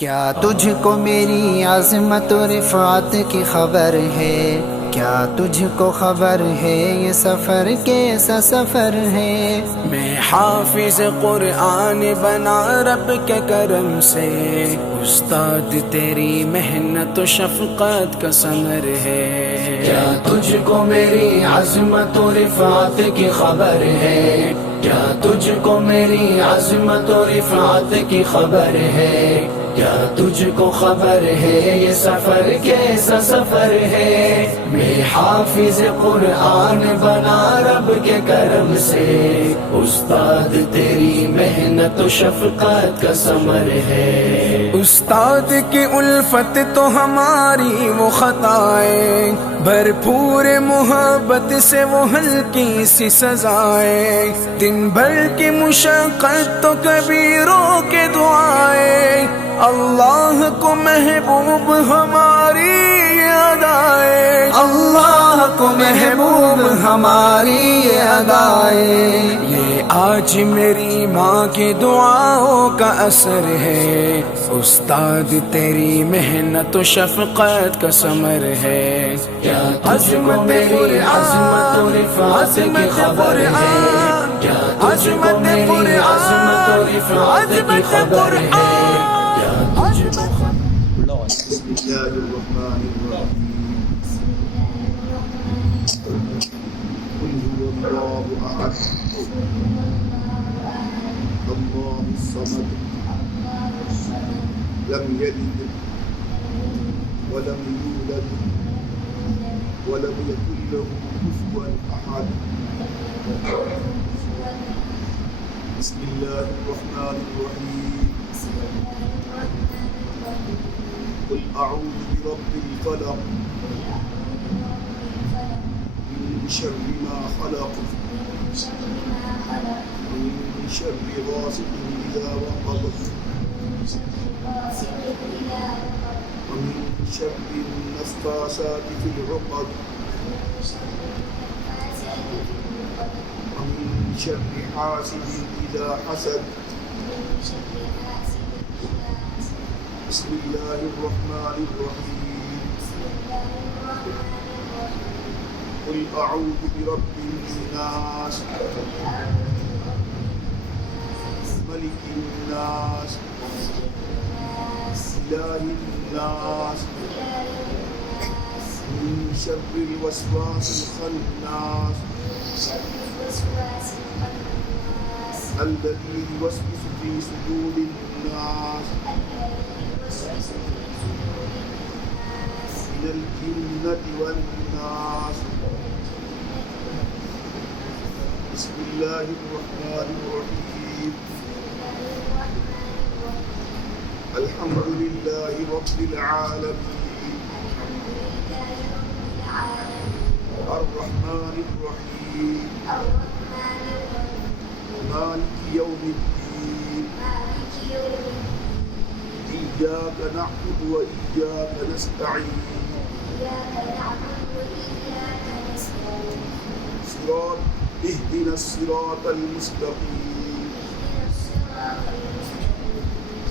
کیا تجھ کو میری عظمت و رفعت کی خبر ہے؟ کیا تجھ کو خبر ہے یہ سفر کیسا سفر ہے؟ میں حافظ قرآن بنا رب کے کرم سے، استاد تیری محنت و شفقت کا ثمر ہے۔ کیا تجھ کو میری عظمت و رفعت کی خبر ہے؟ کیا تجھ کو میری عظمت و رفعت کی خبر ہے؟ کیا تجھ کو خبر ہے یہ سفر کیسا سفر ہے؟ میں حافظ قرآن بنا رب کے کرم سے، استاد تیری محنت و شفقت کا ثمر ہے۔ استاد کی الفت تو ہماری وہ خطائیں، بھرپور محبت سے وہ ہلکی سی سزائیں، دن بھر کی مشقت تو کبھی رو کے دعائیں، اللہ کو محبوب ہماری یہ ادائیں، اللہ کو محبوب ہماری یہ ادائیں، یہ آج میری ماں کی دعاؤں کا اثر ہے، استاد تیری محنت و شفقت کا ثمر ہے۔ کیا تجھ کو میری عظمت و رفعت کی خبر ہے؟ کیا تجھ کو میری عظمت و رفعت کی خبر ہے؟ بسم الله الرحمن الرحيم قل هو الله أحد الله الصمد لم يلد ولم يولد ولم يكن له كفوا أحد بسم الله الرحمن الرحيم قل أعوذ برب الفلق من شر ما خلق من شر غاسق إذا وقب ومن شر النفاثات في العقد ومن شر حاسد إذا حسد بسم الله الرحمن الرحيم قل أعوذ برب الناس ملك الناس إله الناس من شر الوسواس الخناس الذي يوسوس في صدور الناس من الجنة والناس بسم الله الرحمن الرحيم الحمد لله رب العالمين الرحمن الرحيم مالك يوم الدين إياك نعبد وإياك نستعين اهدنا الصراط المستقيم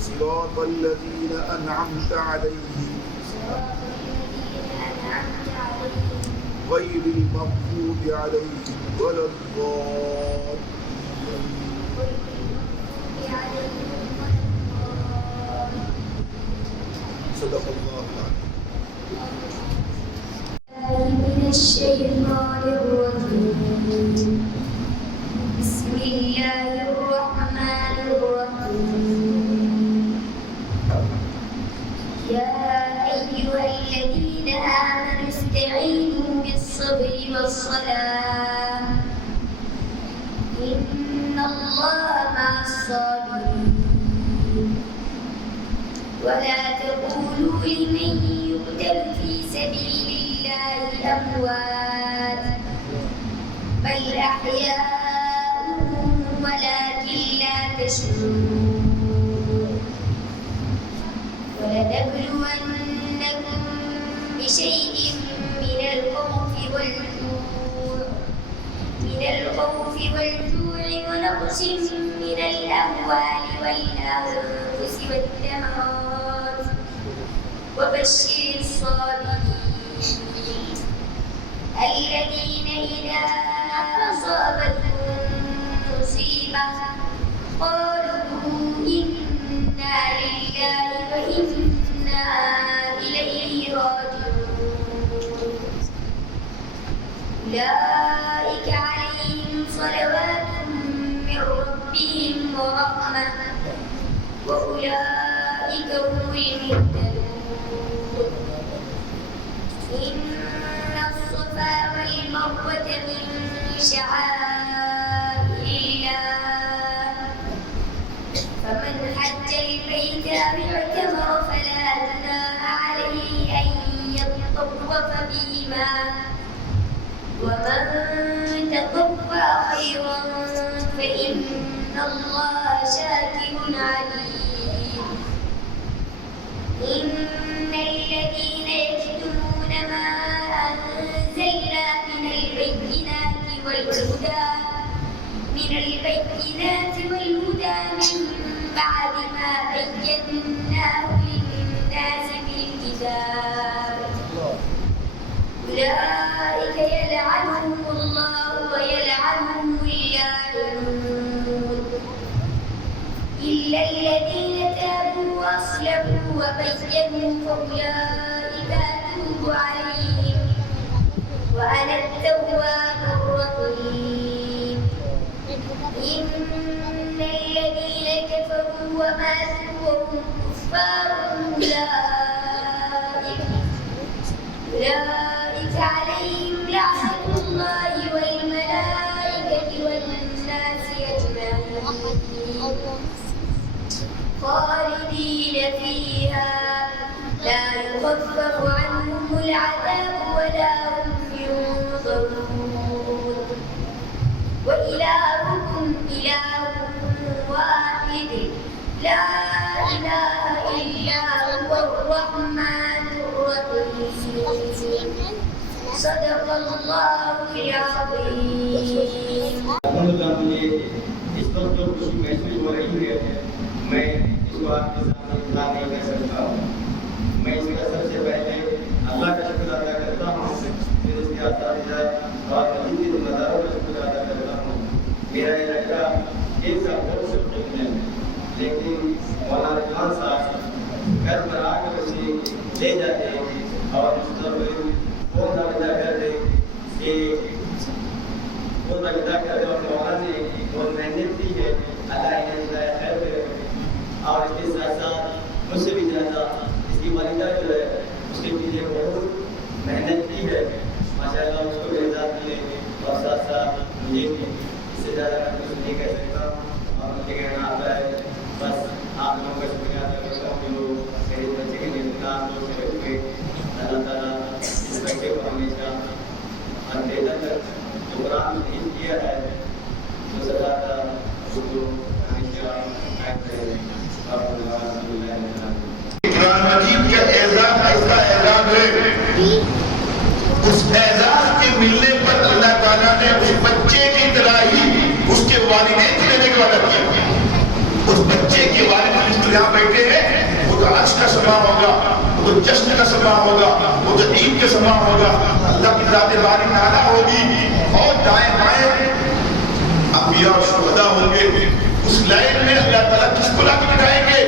صراط الذين أنعمت عليهم غير المغضوب عليهم ولا الضالين صدق الله العظيم. من الشيطان الرجيم بسم الله الرحمن الرحيم يا أيها الذين آمنوا استعينوا بالصبر والصلاة إن الله مع الصابرين ولا تقولوا لمن يقتل في سبيل الله أموات بل أحياء ولكن لا تشعرون ولنبلونكم بشيء من الخوف والجوع ونقص من الأموال والأنفس والثمرات وبشر الصابرين الذين إذا أصابتهم مصيبة قالوا إنا لله وإنا إليه راجعون أولئك عليهم صلوات من ربهم ورحمة وأولئك هم المهتدون إن الصفا والمروة من شعائر الله فمن حج البيت أو اعتمر فلا جناح عليه أن يطوف بهما ومن تطوع خيرا فإن الله شاكر عليم إن الذين يكتمون ما أنزلنا من البينات والهدى من بعد ما بيناه للناس بالكتاب أولئك يلعنهم الله ويلعنهم اللاعنون إلا الذين تابوا وأصلحوا وبينوا فأولئك أتوب عليهم وأنا التواب الرحيم إن الذين كفروا وماتوا وهم كفار أولئك عليهم لعنة الله والملائكة والناس أجمعين خالدين فيها لا يخفف عنهم العذاب ولا هم ينظرون وإلهكم إله واحد لا إله إلا هو الرحمن الرحيم صدق الله العظيم مجھے اس وقت جو خوشی محسوس ہو رہی ہے میں اس کو آپ کے سامنے اظہار نہیں کر سکتا ہوں. میں اس کا سب سے پہلے اللہ کا شکر ادا کرتا ہوں, پھر اس کے اساتذہ اور مزید کے ذمہ داروں کا شکر ادا کرتا ہوں. میرا یہ لڑکا ایک سال بہت شوقین ہے, لیکن مولانا رضوان صاحب گھر پر آ کر اسے لے جاتے اور مستقبل فون نہ کرتے کہ وہ نگدا کرتے اور مولانا نے بہت محنت کی ہے, اللہ انہیں خیر کرے. اور اس کے ساتھ ساتھ مجھ سے بھی زیادہ اس کی والدہ جو ہے اس کے لیے بہت محنت کی ہے, ماشاء اللہ اس کو بھی اعزاز ملے. اور ساتھ ساتھ مجھے بھی اس سے زیادہ میں کچھ نہیں کہہ سکتا اور مجھے کہنا آتا ہے. بس آپ لوگوں کا شکریہ ادا کرتا ہوں کہ وہ میرے بچے کے انتظام لوگ سے رکھے. اللہ تعالیٰ اس بچے کو ہمیشہ اندھیرا کر جو قرآن میں دین کیا ہے جو سزا تھا اس کو ہمیشہ قائم کرے. قرآن مجید کا اعزاز ایسا اعزاز ہے, اس اعزاز کے ملنے پر اللہ تعالیٰ نے اس بچے کی طرح ہی اس کے والدین کو دینے کا وعدہ کیا. اس بچے کے والد جو یہاں بیٹھے ہیں وہ تو عرش کا سما ہوگا, وہ تو جشن کا سما ہوگا, وہ تو عید کا سما ہوگا. اللہ کی ذات باری نالا ہوگی اور دائیں بائیں انبیاء اور شہداء ہوں گے. اس لائن میں اللہ تعالیٰ کس کو لا کے بٹھائیں گے؟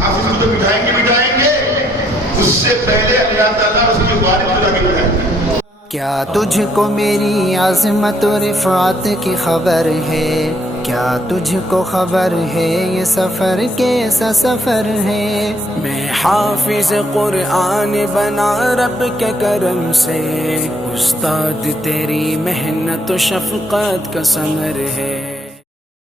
حافظ کو تو بٹھائیں گے. اس سے پہلے اللہ تعالیٰ اس کے والد کو لا کے بٹھائیں گے. کیا تجھ کو میری عظمت و رفعت کی خبر ہے؟ کیا تجھ کو خبر ہے یہ سفر کیسا سفر ہے؟ میں حافظ قرآن بنا رب کے کرم سے, استاد تیری محنت و شفقت کا ثمر ہے.